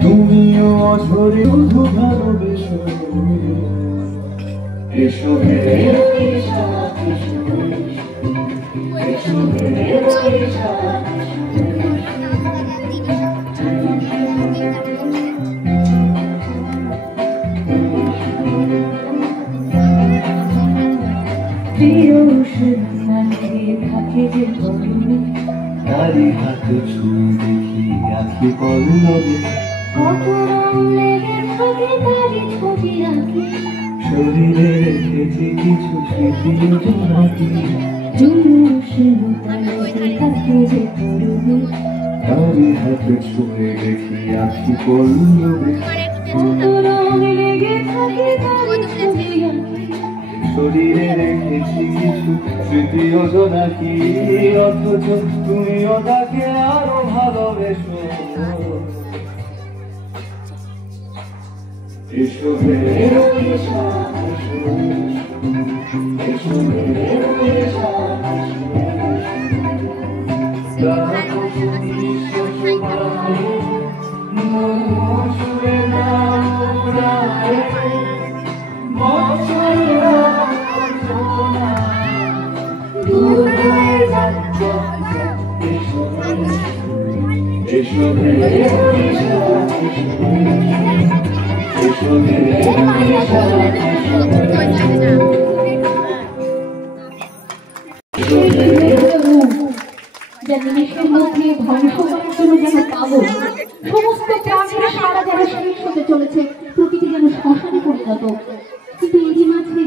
তুমিও অঝরে শুধু ভালোবেসো এসো হে তারি হাত ছুঁ দেখি আখি পল্লবে কত রং লেগে থাকে তারি ছবি আঁকি শরীরে রেখেছি কিছু স্মৃতি জোনাকি তারি হাত ছুঁয়ে দেখি আখি পল্লবে কত রং লেগে থাকে তারি ছবি আঁকি শরীরে রেখেছি কিছু স্মৃতি জোনাকি অথচ তুমিও তাকে আরো ভালোবেসো এসো হে এসো এসো হে নিমিষের মধ্যে ধ্বংস করার জন্য যেন পাগল সমস্ত প্রাণীরা সারা যেন শেষ হতে চলেছে প্রকৃতি যেন শ্মশানে পরিণত কিন্তু এরই মাঝে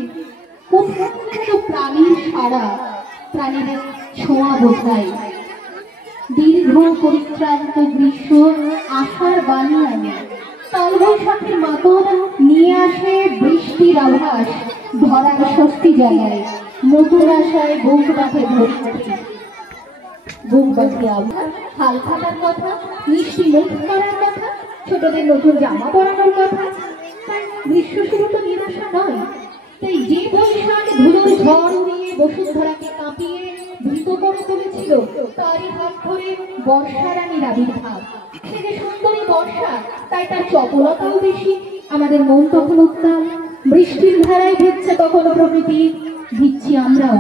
কোথাও প্রাণীর সারা প্রাণীদের ছোঁয়া বোঝায় দীর্ঘ পরিশ্রান্ত গ্রীষ্ম আশার বাণী আনে কালবৈশাখীর মাতর নিয়ে আসে বৃষ্টির আভাস ধরার স্বস্তি জানায় নতুন আশায় বুক বাঁধে ধরে বুক বাঁধে আভাস হাল খাটার কথা মিষ্টি মুখ করার কথা ছোটদের নতুন জামা পরানোর কথা গ্রীষ্ম শুরু তো নিরাশা নয় তাই যে বৈশাখ ধুলোর ঝড় উড়িয়ে বসুন্ধরাকে কাঁপিয়ে ভীত করে তুলেছিল তারই হাত ধরে বর্ষা রানীর আবির্ভাব সে যে সুন্দরী বর্ষা তাই তার চপলতাও বেশি আমাদের মন তখন উত্তাল বৃষ্টির ধারায় ভিজছে তখন প্রকৃতি ভিজছি আমরাও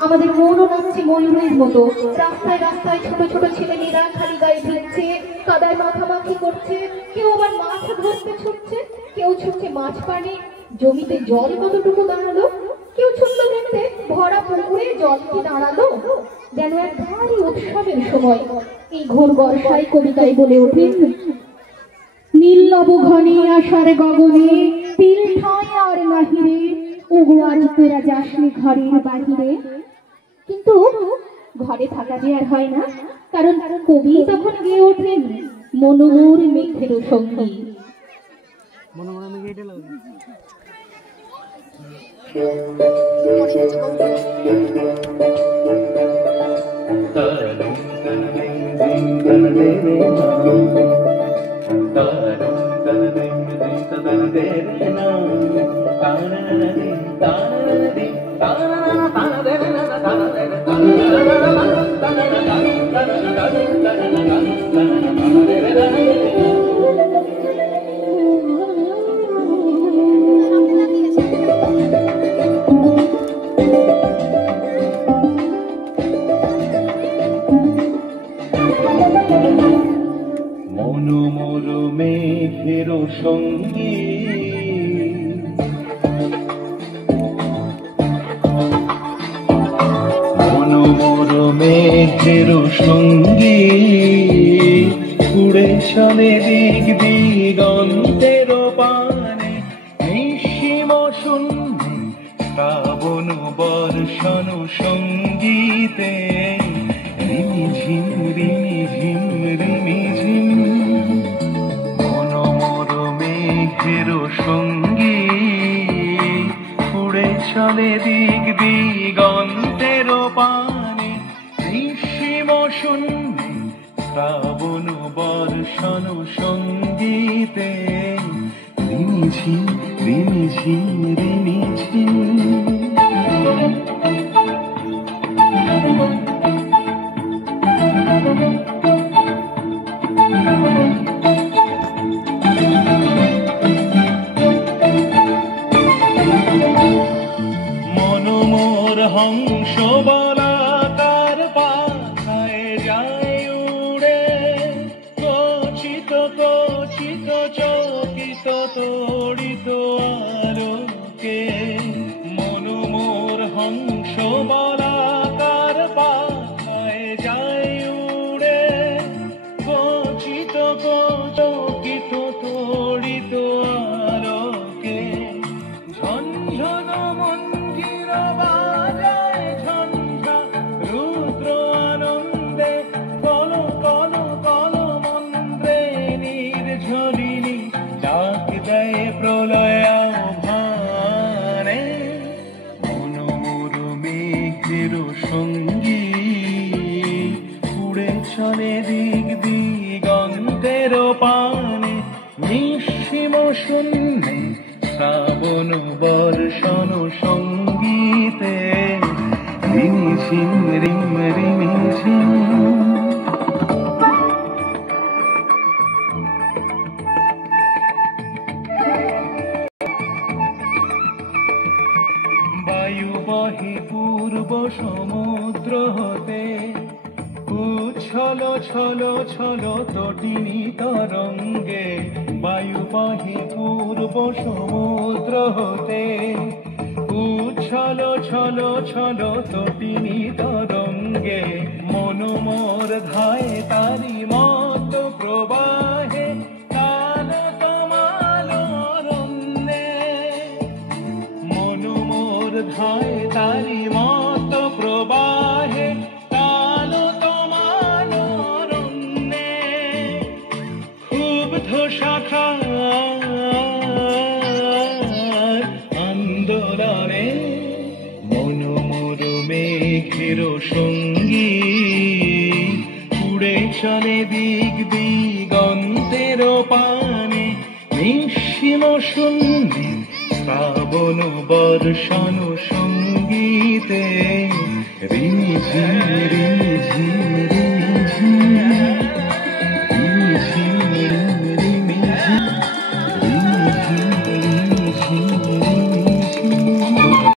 আমাদের মনও নাচছে ময়ূরের মতো রাস্তায় রাস্তায় ছোট ছোট ছেলেমেয়েরা খালি গায়ে ভিজছে কাদায় মাখামাখি করছে কেউ আবার মাছ ধরতে ছুটছে কেউ ছুটছে মাছ পানি জমিতে জল কতটুকু দাঁড়ালো কেউ ছুটলো দেখতে ভরা পুকুরে জল কি দাঁড়ালো যেন এক ভারী উৎসবের সময় এই ঘোর বর্ষায় কবিতায় বলে ওঠেন নীল নব ঘনে আষাঢ় গগনে তিল ঠাঁই আর নাহিরে ওগো আজ তোরা যাসনি ঘরের বাহিরে কিন্তু ঘরে থাকা যে আর হয় না কারণ কবি তখন গিয়ে ওঠেন মনোহর মেঘের সঙ্গী মনোমর মেঘের সঙ্গী মনোমর মেঘের সঙ্গী উড়ে চলে দিক দিগন্তের পানে নিঃসীম শূন্যে শ্রাবণ বর্ষণ সঙ্গীতে রিমিঝিম রিমিঝিম রিমিঝিম মনোমর মেঘের সঙ্গী উড়ে চলে দিক দিগন্তের পানে নিঃসীম শূন্যে শ্রাবণ বর্ষণ সঙ্গীতে রিমিঝিম রিমিঝিম রিমিঝিম দিগন্তের পানে নিঃসীম শূন্যে শ্রাবণ বর্ষণ সঙ্গীতে রিমিঝিম রিম রিমিঝিম বায়ু বহে পূর্ব সমুদ্র হতে উচ্ছল ছল ছল তটিনী তরঙ্গে বায়ু বহে পূর্ব সমুদ্র হতে উচ্ছল ছল ছল তটিনী তরঙ্গে মনোমর ধায় তারি মত প্রবাহে কাল তমাল অরণ্যে মনোমর ধায় তারি মত প্রবাহে কাল তমাল অরণ্যে ক্ষুব্ধ শাখা আন্দোলনে মনোমর মেঘের সঙ্গী উড়ে চলে দিক দিগন্তের পানে নিঃসীম শূন্যে শ্রাবণ বর্ষণ সঙ্গীতে রিমিঝিম রিমিঝিম